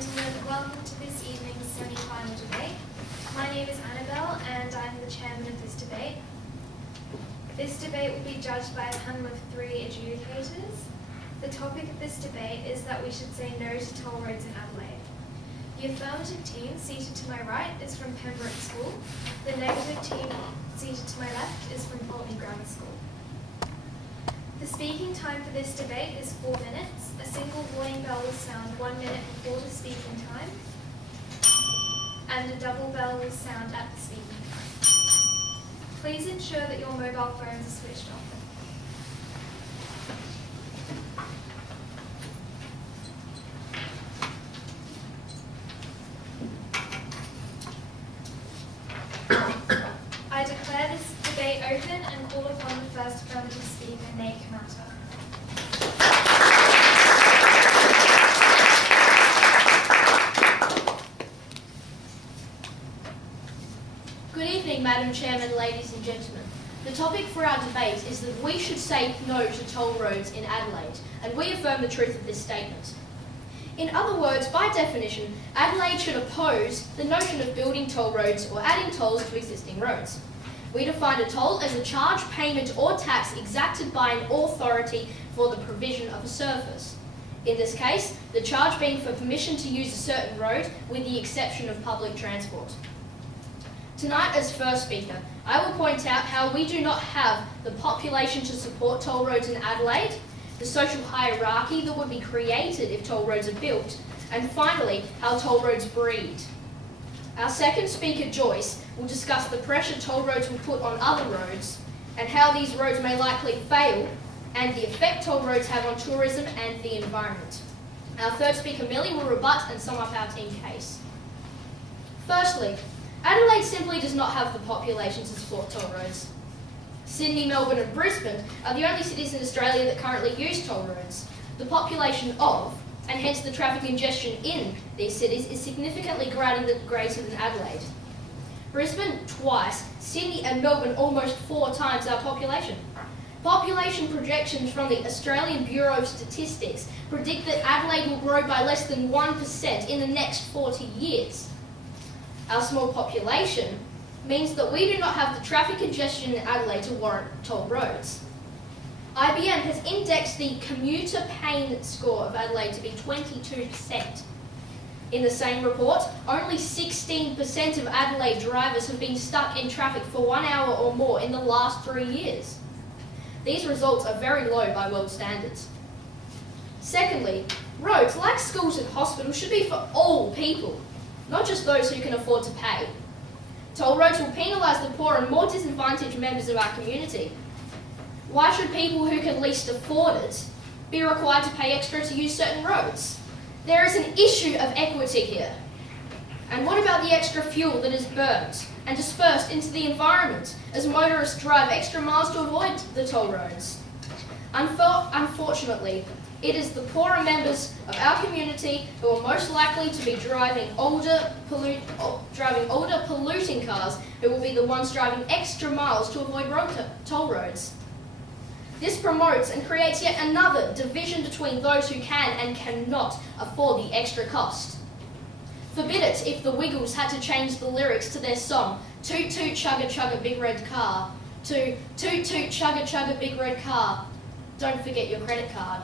gentlemen, welcome to this evening's semi-final debate. My name is Annabelle and I'm the chairman of this debate. This debate will be judged by a panel of 3 adjudicators. The topic of this debate is that we should say no to toll roads in Adelaide. The affirmative team seated to my right is from Pembroke School. The negative team seated to my left is from Pulteney Grammar School. The speaking time for this debate is 4 minutes. A single warning bell will sound 1 minute before the speaking time, and a double bell will sound at the speaking time. Please ensure that your mobile phones are switched off. I declare this debate open and call upon the first affirmative speaker, Nate Kamata. Good evening, Madam Chairman, ladies and gentlemen. The topic for our debate is that we should say no to toll roads in Adelaide, and we affirm the truth of this statement. In other words, by definition, Adelaide should oppose the notion of building toll roads or adding tolls to existing roads. We define a toll as a charge, payment or tax exacted by an authority for the provision of a service. In this case, the charge being for permission to use a certain road with the exception of public transport. Tonight, as first speaker, I will point out how we do not have the population to support toll roads in Adelaide, the social hierarchy that would be created if toll roads are built, and finally, how toll roads breed. Our second speaker, Joyce, will discuss the pressure toll roads will put on other roads and how these roads may likely fail and the effect toll roads have on tourism and the environment. Our third speaker, Millie, will rebut and sum up our team case. Firstly, Adelaide simply does not have the population to support toll roads. Sydney, Melbourne and Brisbane are the only cities in Australia that currently use toll roads. The population of, and hence the traffic congestion in, these cities is significantly greater than Adelaide. Brisbane twice, Sydney and Melbourne almost 4 times our population. Population projections from the Australian Bureau of Statistics predict that Adelaide will grow by less than 1% in the next 40 years. Our small population means that we do not have the traffic congestion in Adelaide to warrant toll roads. IBM has indexed the commuter pain score of Adelaide to be 22%. In the same report, only 16% of Adelaide drivers have been stuck in traffic for 1 hour or more in the last 3 years. These results are very low by world standards. Secondly, roads, like schools and hospitals, should be for all people, not just those who can afford to pay. Toll roads will penalise the poor and more disadvantaged members of our community. Why should people who can least afford it be required to pay extra to use certain roads? There is an issue of equity here. And what about the extra fuel that is burnt and dispersed into the environment as motorists drive extra miles to avoid the toll roads? Unfortunately, it is the poorer members of our community who are most likely to be driving older polluting cars who will be the ones driving extra miles to avoid toll roads. This promotes and creates yet another division between those who can and cannot afford the extra cost. Forbid it if the Wiggles had to change the lyrics to their song, Toot toot chugga chugga big red car, to Toot toot chugga chugga big red car, don't forget your credit card.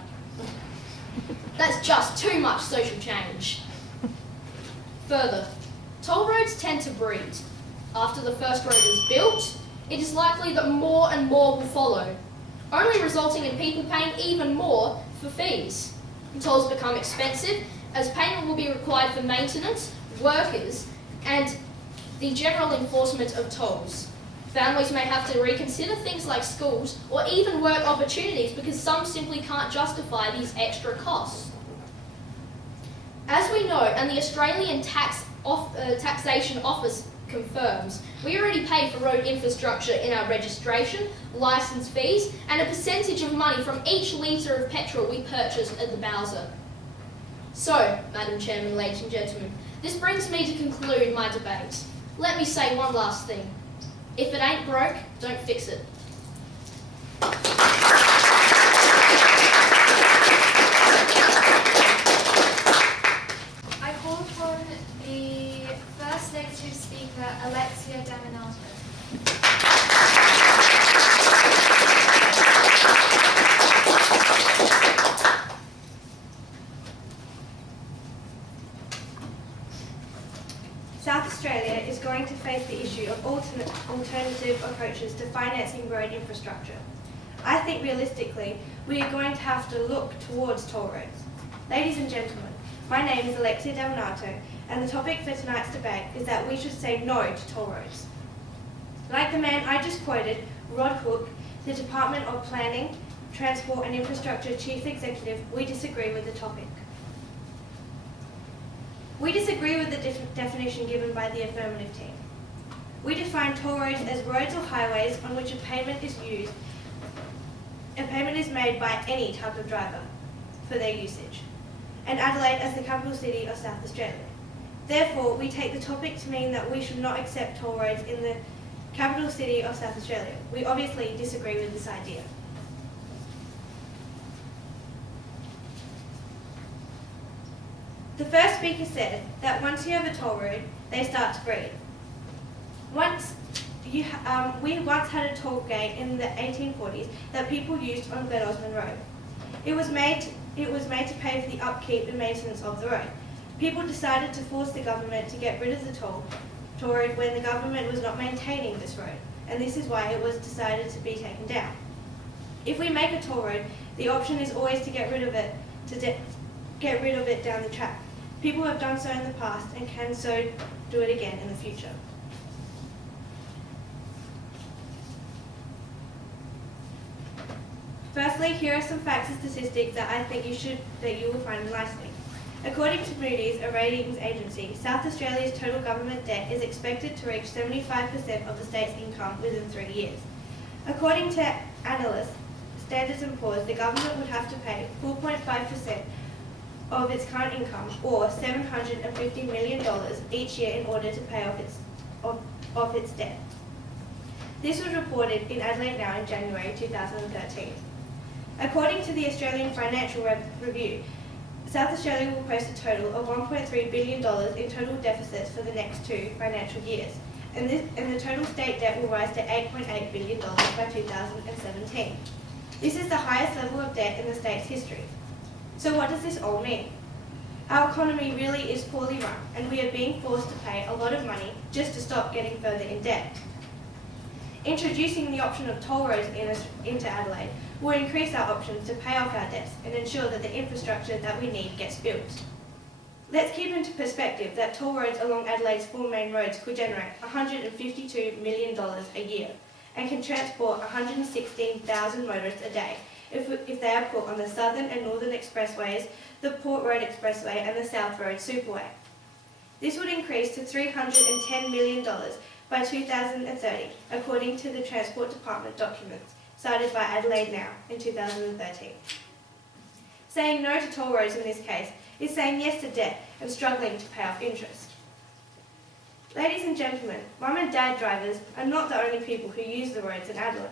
That's just too much social change. Further, toll roads tend to breed. After the first road is built, it is likely that more and more will follow, only resulting in people paying even more for fees. Tolls become expensive as payment will be required for maintenance, workers, and the general enforcement of tolls. Families may have to reconsider things like schools or even work opportunities because some simply can't justify these extra costs. As we know, and the Australian Taxation Office confirms, we already pay for road infrastructure in our registration, licence fees, and a percentage of money from each litre of petrol we purchase at the Bowser. So, Madam Chairman, ladies and gentlemen, this brings me to conclude my debate. Let me say one last thing. If it ain't broke, don't fix it. I call South Australia is going to face the issue of alternative approaches to financing road infrastructure. I think realistically, we are going to have to look towards toll roads. Ladies and gentlemen, my name is Alexia Delnato, and the topic for tonight's debate is that we should say no to toll roads. Like the man I just quoted, Rod Hook, the Department of Planning, Transport and Infrastructure Chief Executive, we disagree with the topic. We disagree with the definition given by the affirmative team. We define toll roads as roads or highways on which a payment is made by any type of driver for their usage, and Adelaide as the capital city of South Australia. Therefore, we take the topic to mean that we should not accept toll roads in the capital city of South Australia. We obviously disagree with this idea. The first speaker said that once you have a toll road, they start to breathe. We once had a toll gate in the 1840s that people used on Glen Osmond Road. It was made to pay for the upkeep and maintenance of the road. People decided to force the government to get rid of the toll road when the government was not maintaining this road, and this is why it was decided to be taken down. If we make a toll road, the option is always to get rid of it down the track. People have done so in the past and can so do it again in the future. Firstly, here are some facts and statistics that I think you will find enlightening. According to Moody's, a ratings agency, South Australia's total government debt is expected to reach 75% of the state's income within 3 years. According to analysts, Standards & Poor's, the government would have to pay 4.5% of its current income, or $750 million each year in order to pay off its debt. This was reported in Adelaide Now in January 2013. According to the Australian Financial Review, South Australia will post a total of $1.3 billion in total deficits for the next 2 financial years, and the total state debt will rise to $8.8 billion by 2017. This is the highest level of debt in the state's history. So what does this all mean? Our economy really is poorly run, and we are being forced to pay a lot of money just to stop getting further in debt. Introducing the option of toll roads into Adelaide will increase our options to pay off our debts and ensure that the infrastructure that we need gets built. Let's keep into perspective that toll roads along Adelaide's 4 main roads could generate $152 million a year and can transport 116,000 motorists a day if they are put on the Southern and Northern Expressways, the Port Road Expressway and the South Road Superway. This would increase to $310 million by 2030, according to the Transport Department documents cited by Adelaide Now in 2013. Saying no to toll roads in this case is saying yes to debt and struggling to pay off interest. Ladies and gentlemen, mum and dad drivers are not the only people who use the roads in Adelaide.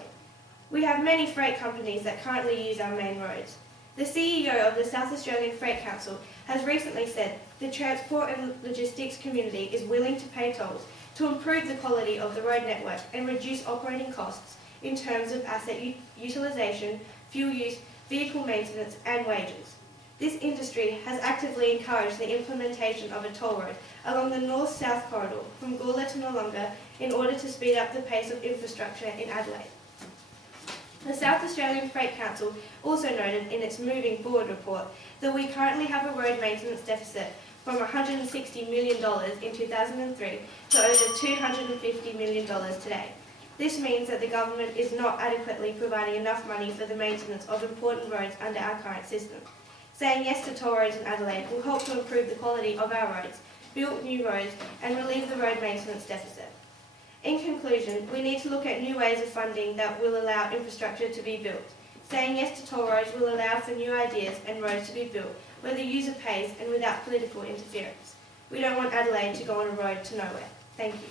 We have many freight companies that currently use our main roads. The CEO of the South Australian Freight Council has recently said the transport and logistics community is willing to pay tolls to improve the quality of the road network and reduce operating costs in terms of asset utilisation, fuel use, vehicle maintenance and wages. This industry has actively encouraged the implementation of a toll road along the north-south corridor from Gawler to Noarlunga in order to speed up the pace of infrastructure in Adelaide. The South Australian Freight Council also noted in its Moving Forward report that we currently have a road maintenance deficit from $160 million in 2003 to over $250 million today. This means that the government is not adequately providing enough money for the maintenance of important roads under our current system. Saying yes to toll roads in Adelaide will help to improve the quality of our roads, build new roads and relieve the road maintenance deficit. In conclusion, we need to look at new ways of funding that will allow infrastructure to be built. Saying yes to toll roads will allow for new ideas and roads to be built where the user pays and without political interference. We don't want Adelaide to go on a road to nowhere. Thank you.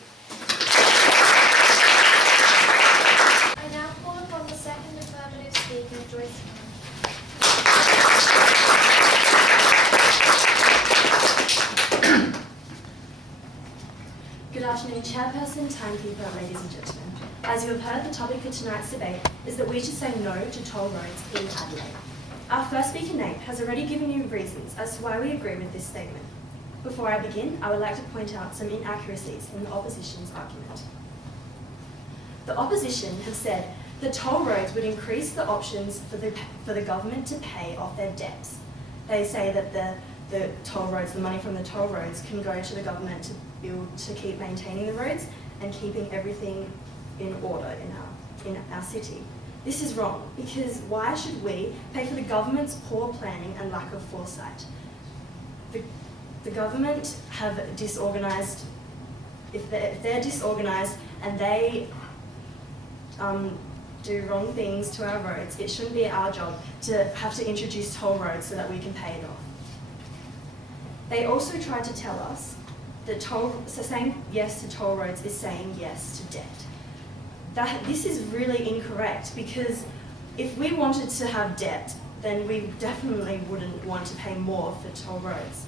I now call upon the second affirmative speaker, Joyce. Good afternoon, Chairperson, Timekeeper, ladies and gentlemen. As you have heard, the topic for tonight's debate is that we should say no to toll roads in Adelaide. Our first speaker, Nate, has already given you reasons as to why we agree with this statement. Before I begin, I would like to point out some inaccuracies in the opposition's argument. The opposition have said the toll roads would increase the options for the government to pay off their debts. They say that the toll roads, the money from the toll roads, can go to the government to keep maintaining the roads and keeping everything in order in our city. This is wrong, because why should we pay for the government's poor planning and lack of foresight? The government have disorganised. If they're disorganised and they do wrong things to our roads, it shouldn't be our job to have to introduce toll roads so that we can pay it off. They also tried to tell us that saying yes to toll roads is saying yes to debt. This is really incorrect, because if we wanted to have debt, then we definitely wouldn't want to pay more for toll roads.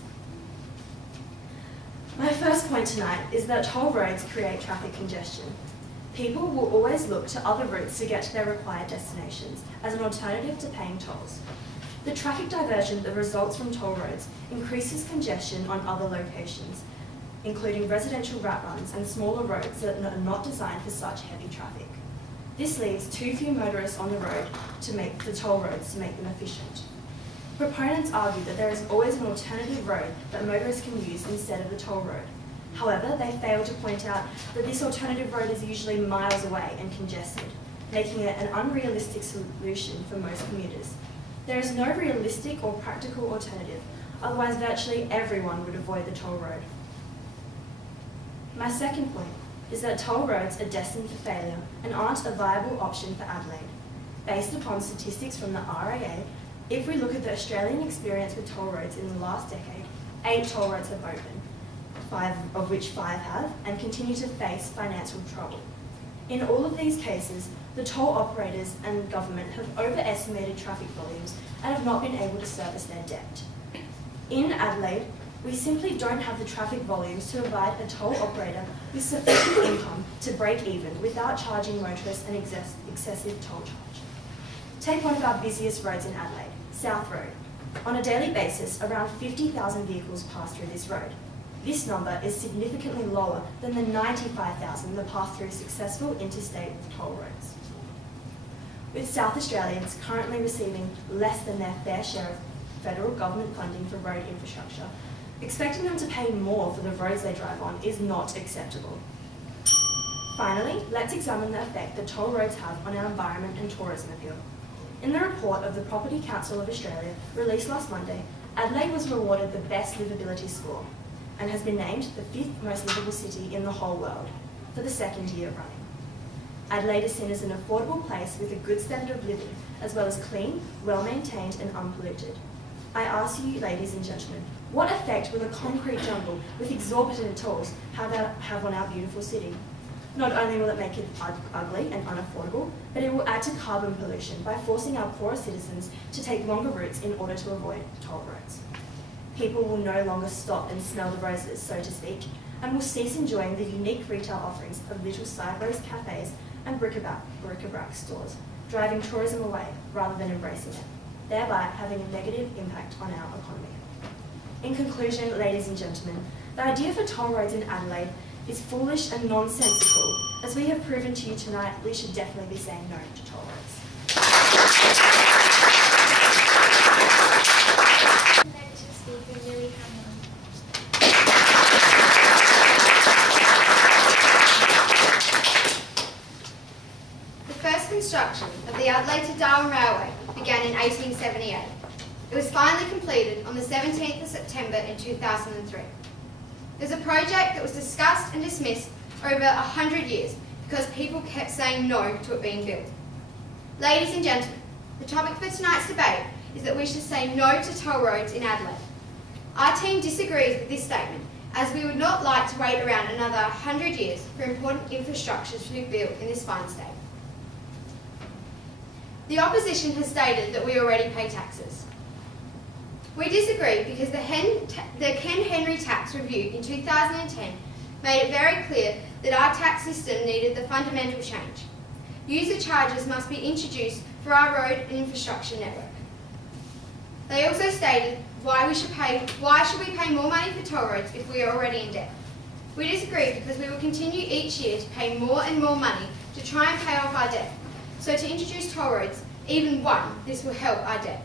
My first point tonight is that toll roads create traffic congestion. People will always look to other routes to get to their required destinations as an alternative to paying tolls. The traffic diversion that results from toll roads increases congestion on other locations, including residential rat runs and smaller roads that are not designed for such heavy traffic. This leaves too few motorists on the road to make the toll roads to make them efficient. Proponents argue that there is always an alternative road that motorists can use instead of the toll road. However, they fail to point out that this alternative road is usually miles away and congested, making it an unrealistic solution for most commuters. There is no realistic or practical alternative, otherwise virtually everyone would avoid the toll road. My second point is that toll roads are destined for failure and aren't a viable option for Adelaide. Based upon statistics from the RAA, if we look at the Australian experience with toll roads in the last decade, 8 toll roads have opened, 5 of which 5 have, and continue to face financial trouble. In all of these cases, the toll operators and government have overestimated traffic volumes and have not been able to service their debt. In Adelaide, we simply don't have the traffic volumes to provide a toll operator with sufficient income to break even without charging motorists an excessive toll charge. Take one of our busiest roads in Adelaide, South Road. On a daily basis, around 50,000 vehicles pass through this road. This number is significantly lower than the 95,000 that pass through successful interstate toll roads. With South Australians currently receiving less than their fair share of federal government funding for road infrastructure, expecting them to pay more for the roads they drive on is not acceptable. Finally, let's examine the effect that toll roads have on our environment and tourism appeal. In the report of the Property Council of Australia, released last Monday, Adelaide was awarded the best livability score and has been named the 5th most livable city in the whole world for the 2nd year running. Adelaide is seen as an affordable place with a good standard of living, as well as clean, well-maintained and unpolluted. I ask you, ladies and gentlemen, what effect will a concrete jungle with exorbitant tolls have on our beautiful city? Not only will it make it ugly and unaffordable, but it will add to carbon pollution by forcing our poorer citizens to take longer routes in order to avoid toll roads. People will no longer stop and smell the roses, so to speak, and will cease enjoying the unique retail offerings of little side-road cafes and bric-a-brac stores, driving tourism away rather than embracing it, thereby having a negative impact on our economy. In conclusion, ladies and gentlemen, the idea for toll roads in Adelaide is foolish and nonsensical. As we have proven to you tonight, we should definitely be saying no to toll roads. Negative speaker, Lily Cameron. The first construction of the Adelaide to Darwin Railway began in 1878. It was finally completed on the 17th of September in 2003. It was a project that was discussed and dismissed over 100 years because people kept saying no to it being built. Ladies and gentlemen, the topic for tonight's debate is that we should say no to toll roads in Adelaide. Our team disagrees with this statement, as we would not like to wait around another 100 years for important infrastructure to be built in this fine state. The opposition has stated that we already pay taxes. We disagree because the Ken Henry tax review in 2010 made it very clear that our tax system needed the fundamental change. User charges must be introduced for our road and infrastructure network. They also stated why should we pay more money for toll roads if we are already in debt? We disagree because we will continue each year to pay more and more money to try and pay off our debt. So to introduce toll roads, even one, this will help our debt.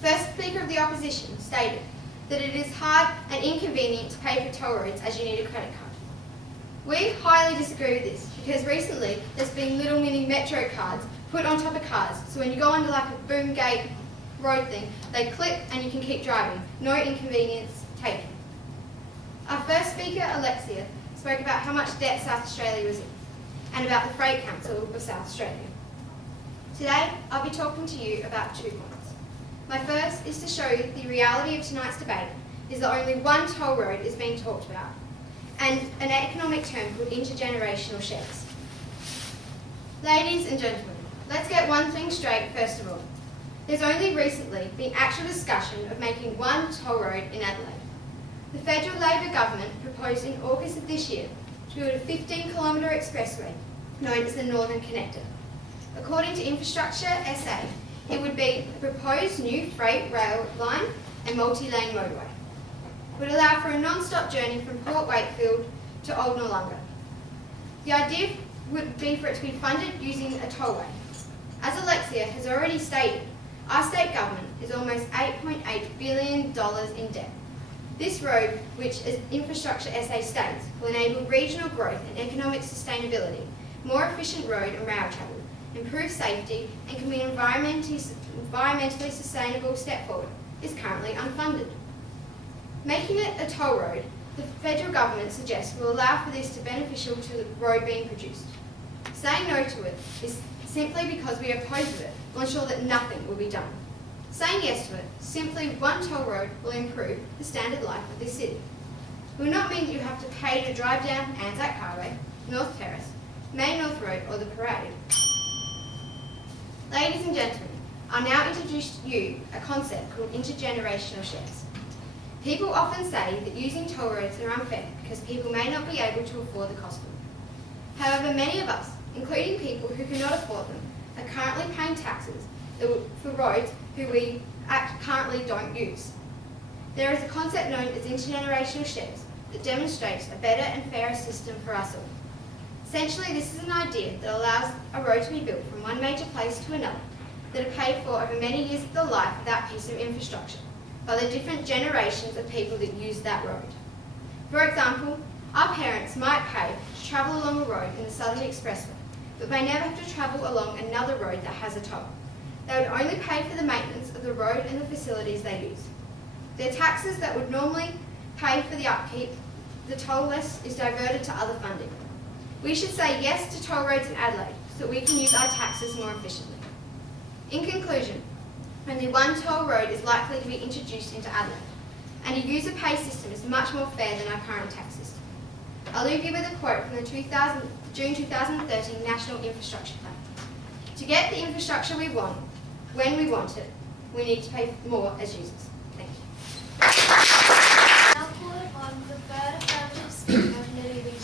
First Speaker of the Opposition stated that it is hard and inconvenient to pay for toll roads as you need a credit card. We highly disagree with this because recently there's been little mini metro cards put on top of cars, so when you go under like a boom gate road thing, they click and you can keep driving. No inconvenience taken. Our first speaker, Alexia, spoke about how much debt South Australia was in and about the Freight Council of South Australia. Today, I'll be talking to you about 2 points. My first is to show you the reality of tonight's debate is that only one toll road is being talked about, and an economic term called intergenerational shares. Ladies and gentlemen, let's get one thing straight first of all. There's only recently been actual discussion of making one toll road in Adelaide. The federal Labor government proposed in August of this year to build a 15-kilometre expressway known as the Northern Connector. According to Infrastructure SA, it would be a proposed new freight rail line and multi-lane motorway. It would allow for a non-stop journey from Port Wakefield to Old Noarlunga. The idea would be for it to be funded using a tollway. As Alexia has already stated, our state government is almost $8.8 billion in debt. This road, which as Infrastructure SA states, will enable regional growth and economic sustainability, more efficient road and rail travel, improve safety, and can be an environmentally sustainable step forward, is currently unfunded. Making it a toll road, the federal government suggests will allow for this to be beneficial to the road being produced. Saying no to it is simply because we oppose it will ensure that nothing will be done. Saying yes to it, simply one toll road will improve the standard life of this city. It will not mean that you have to pay to drive down Anzac Highway, North Terrace, Main North Road or the Parade. Ladies and gentlemen, I'll now introduce to you a concept called intergenerational shares. People often say that using toll roads are unfair because people may not be able to afford the cost of them. However, many of us, including people who cannot afford them, are currently paying taxes for roads who we currently don't use. There is a concept known as intergenerational shares that demonstrates a better and fairer system for us all. Essentially, this is an idea that allows a road to be built from one major place to another that are paid for over many years of the life of that piece of infrastructure by the different generations of people that use that road. For example, our parents might pay to travel along a road in the Southern Expressway, but may never have to travel along another road that has a toll. They would only pay for the maintenance of the road and the facilities they use. Their taxes that would normally pay for the upkeep, the toll less is diverted to other funding. We should say yes to toll roads in Adelaide so that we can use our taxes more efficiently. In conclusion, only one toll road is likely to be introduced into Adelaide, and a user pay system is much more fair than our current tax system. I'll leave you with a quote from the June 2013 National Infrastructure Plan. To get the infrastructure we want, when we want it, we need to pay more as users. Thank you. Now call on the third affirmative speaker, Lily Wheaton.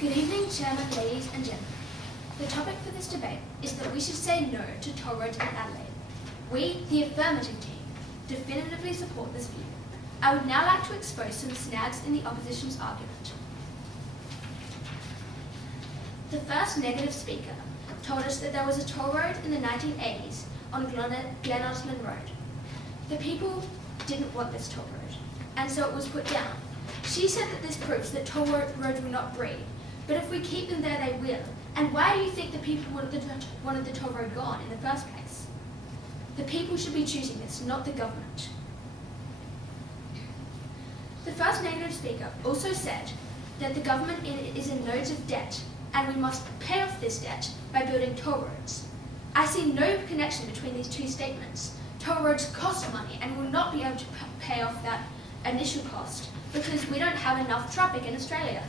Good evening, Chairman, ladies and gentlemen. The topic for this debate is that we should say no to toll roads in Adelaide. We, the affirmative team, definitively support this view. I would now like to expose some snags in the opposition's argument. The first negative speaker told us that there was a toll road in the 1980s on Glen Osmond Road. The people didn't want this toll road, and so it was put down. She said that this proves that toll roads will not breed, but if we keep them there, they will. And why do you think the people wanted the toll road gone in the first place? The people should be choosing this, not the government. The first negative speaker also said that the government is in loads of debt, and we must pay off this debt by building toll roads. I see no connection between these two statements. Toll roads cost money and will not be able to pay off that initial cost because we don't have enough traffic in Australia.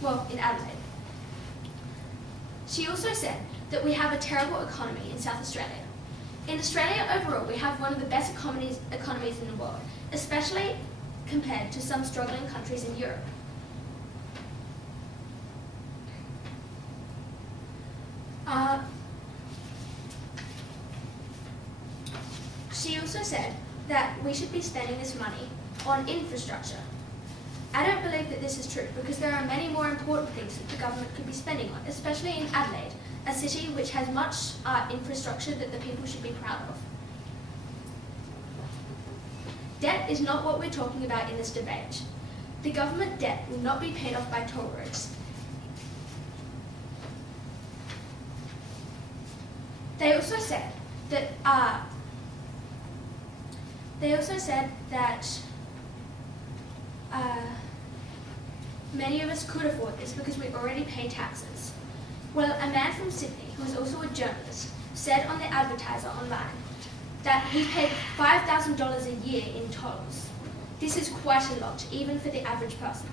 Well, in Adelaide. She also said that we have a terrible economy in South Australia. In Australia overall, we have one of the best economies in the world, especially compared to some struggling countries in Europe. She also said that we should be spending this money on infrastructure. I don't believe that this is true because there are many more important things that the government could be spending on, especially in Adelaide, a city which has much infrastructure that the people should be proud of. Debt is not what we're talking about in this debate. The government debt will not be paid off by toll roads. They also said that many of us could afford this because we already pay taxes. Well, a man from Sydney, who is also a journalist, said on the Advertiser online that he paid $5,000 a year in tolls. This is quite a lot, even for the average person.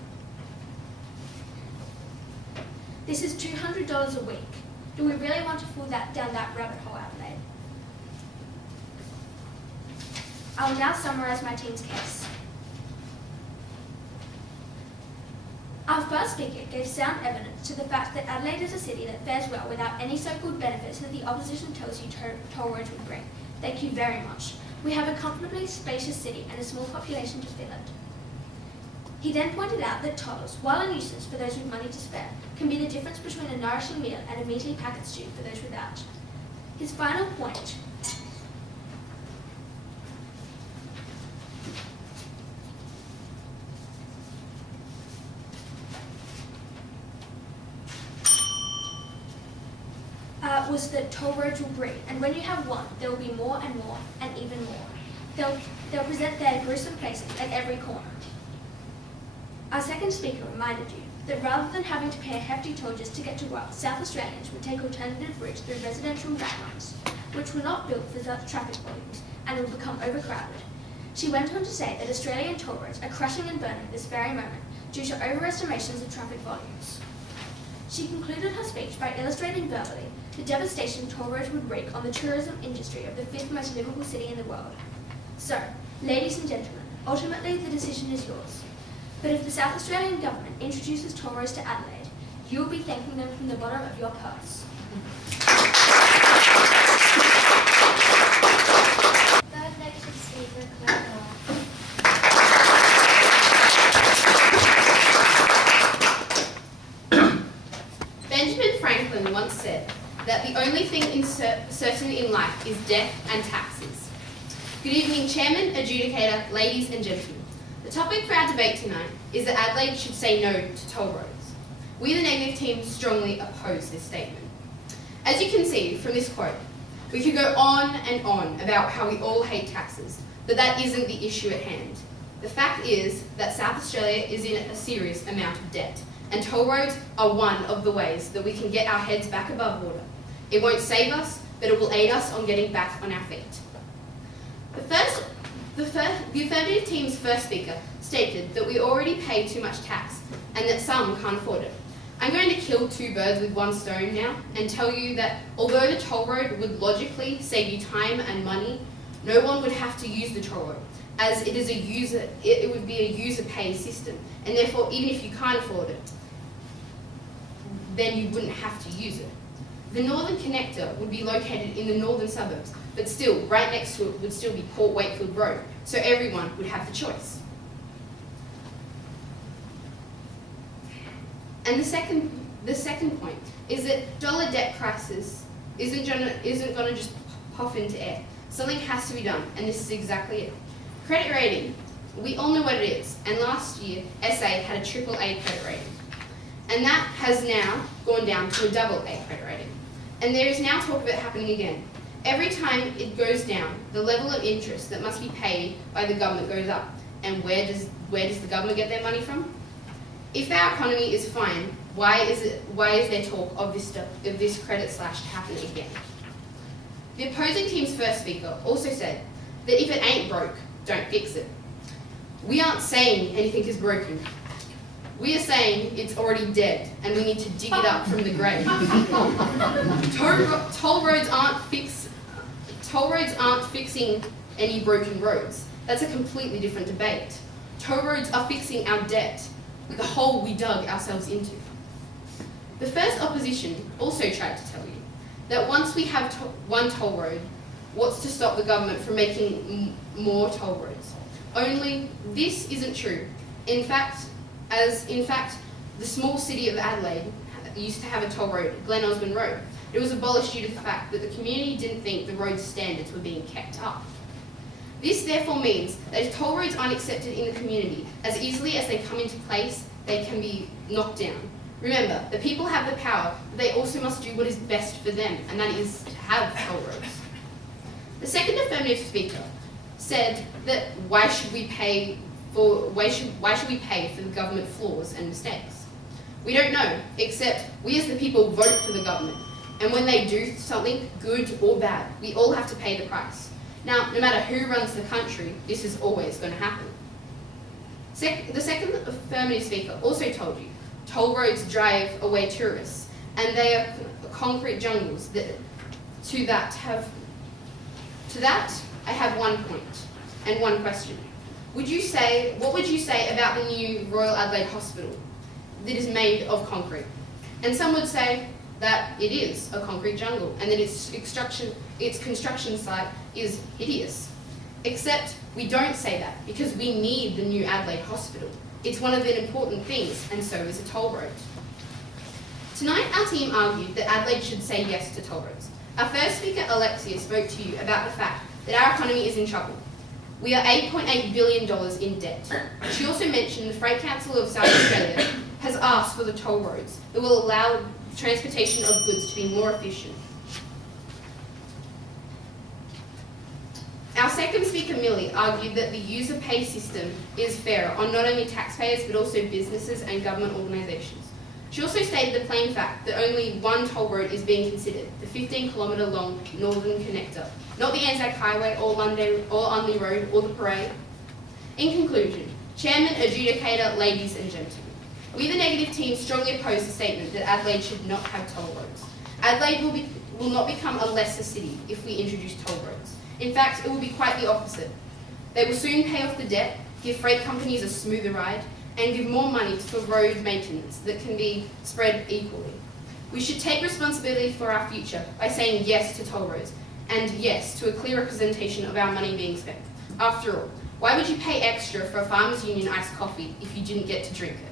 This is $200 a week. Do we really want to fall down that rabbit hole, Adelaide? I will now summarise my team's case. Our first speaker gave sound evidence to the fact that Adelaide is a city that fares well without any so-called benefits that the opposition tells you toll roads would bring. Thank you very much. We have a comfortably spacious city and a small population to fill it. He then pointed out that tolls, while a nuisance for those with money to spare, can be the difference between a nourishing meal and a meaty packet stew for those without. His final point was that toll roads will breed, and when you have one, there will be more and more and even more. They'll present their gruesome faces at every corner. Our second speaker reminded you that rather than having to pay a hefty toll just to get to work, South Australians would take alternative routes through residential backgrounds, which were not built for such traffic volumes and will become overcrowded. She went on to say that Australian toll roads are crashing and burning this very moment due to overestimations of traffic volumes. She concluded her speech by illustrating verbally the devastation toll roads would wreak on the tourism industry of the fifth most livable city in the world. So, ladies and gentlemen, ultimately the decision is yours. But if the South Australian government introduces toll roads to Adelaide, you will be thanking them from the bottom of your purse. Third lecture speaker, Claire Miller. Benjamin Franklin once said that the only thing certain in life is death and taxes. Good evening, Chairman, Adjudicator, ladies and gentlemen. The topic for our debate tonight is that Adelaide should say no to toll roads. We, the negative team, strongly oppose this statement. As you can see from this quote, we could go on and on about how we all hate taxes, but that isn't the issue at hand. The fact is that South Australia is in a serious amount of debt, and toll roads are one of the ways that we can get our heads back above water. It won't save us, but it will aid us on getting back on our feet. The affirmative team's first speaker stated that we already pay too much tax and that some can't afford it. I'm going to kill two birds with one stone now and tell you that although the toll road would logically save you time and money, no one would have to use the toll road, as it would be a user-pays system, and therefore even if you can't afford it, then you wouldn't have to use it. The Northern Connector would be located in the northern suburbs, but still, right next to it would still be Port Wakefield Road, so everyone would have the choice. And the second point is that dollar debt crisis isn't going to just pop into air. Something has to be done, and this is exactly it. Credit rating. We all know what it is, and last year, SA had a AAA credit rating. And that has now gone down to a AA credit rating. And there is now talk of it happening again. Every time it goes down, the level of interest that must be paid by the government goes up. And where does the government get their money from? If our economy is fine, why is there talk of this credit slash happening again? The opposing team's first speaker also said that if it ain't broke, don't fix it. We aren't saying anything is broken. We are saying it's already dead and we need to dig it up from the grave. Toll roads aren't fixing any broken roads. That's a completely different debate. Toll roads are fixing our debt, the hole we dug ourselves into. The first opposition also tried to tell you that once we have one toll road, what's to stop the government from making more toll roads? Only this isn't true. In fact, the small city of Adelaide used to have a toll road, Glen Osmond Road. It was abolished due to the fact that the community didn't think the road's standards were being kept up. This therefore means that if toll roads aren't accepted in the community, as easily as they come into place, they can be knocked down. Remember, the people have the power, but they also must do what is best for them, and that is to have toll roads. The second affirmative speaker said that why should we pay for the government flaws and mistakes? We don't know, except we as the people vote for the government, and when they do something good or bad, we all have to pay the price. Now, no matter who runs the country, this is always going to happen. The second affirmative speaker also told you toll roads drive away tourists, and they are concrete jungles. To that, I have one point and one question. What would you say about the new Royal Adelaide Hospital that is made of concrete? And some would say that it is a concrete jungle and that its construction site is hideous. Except we don't say that because we need the new Adelaide Hospital. It's one of the important things, and so is a toll road. Tonight our team argued that Adelaide should say yes to toll roads. Our first speaker, Alexia, spoke to you about the fact that our economy is in trouble. We are $8.8 billion in debt. She also mentioned the Freight Council of South Australia has asked for the toll roads that will allow transportation of goods to be more efficient. Our second speaker, Millie, argued that the user pay system is fair on not only taxpayers but also businesses and government organisations. She also stated the plain fact that only one toll road is being considered, the 15-kilometre long Northern Connector, not the Anzac Highway or Unley Road or the Parade. In conclusion, Chairman, Adjudicator, ladies and gentlemen, we the negative team strongly oppose the statement that Adelaide should not have toll roads. Adelaide will not become a lesser city if we introduce toll roads. In fact, it will be quite the opposite. They will soon pay off the debt, give freight companies a smoother ride, and give more money for road maintenance that can be spread equally. We should take responsibility for our future by saying yes to toll roads, and yes to a clear representation of our money being spent. After all, why would you pay extra for a Farmers Union iced coffee if you didn't get to drink it?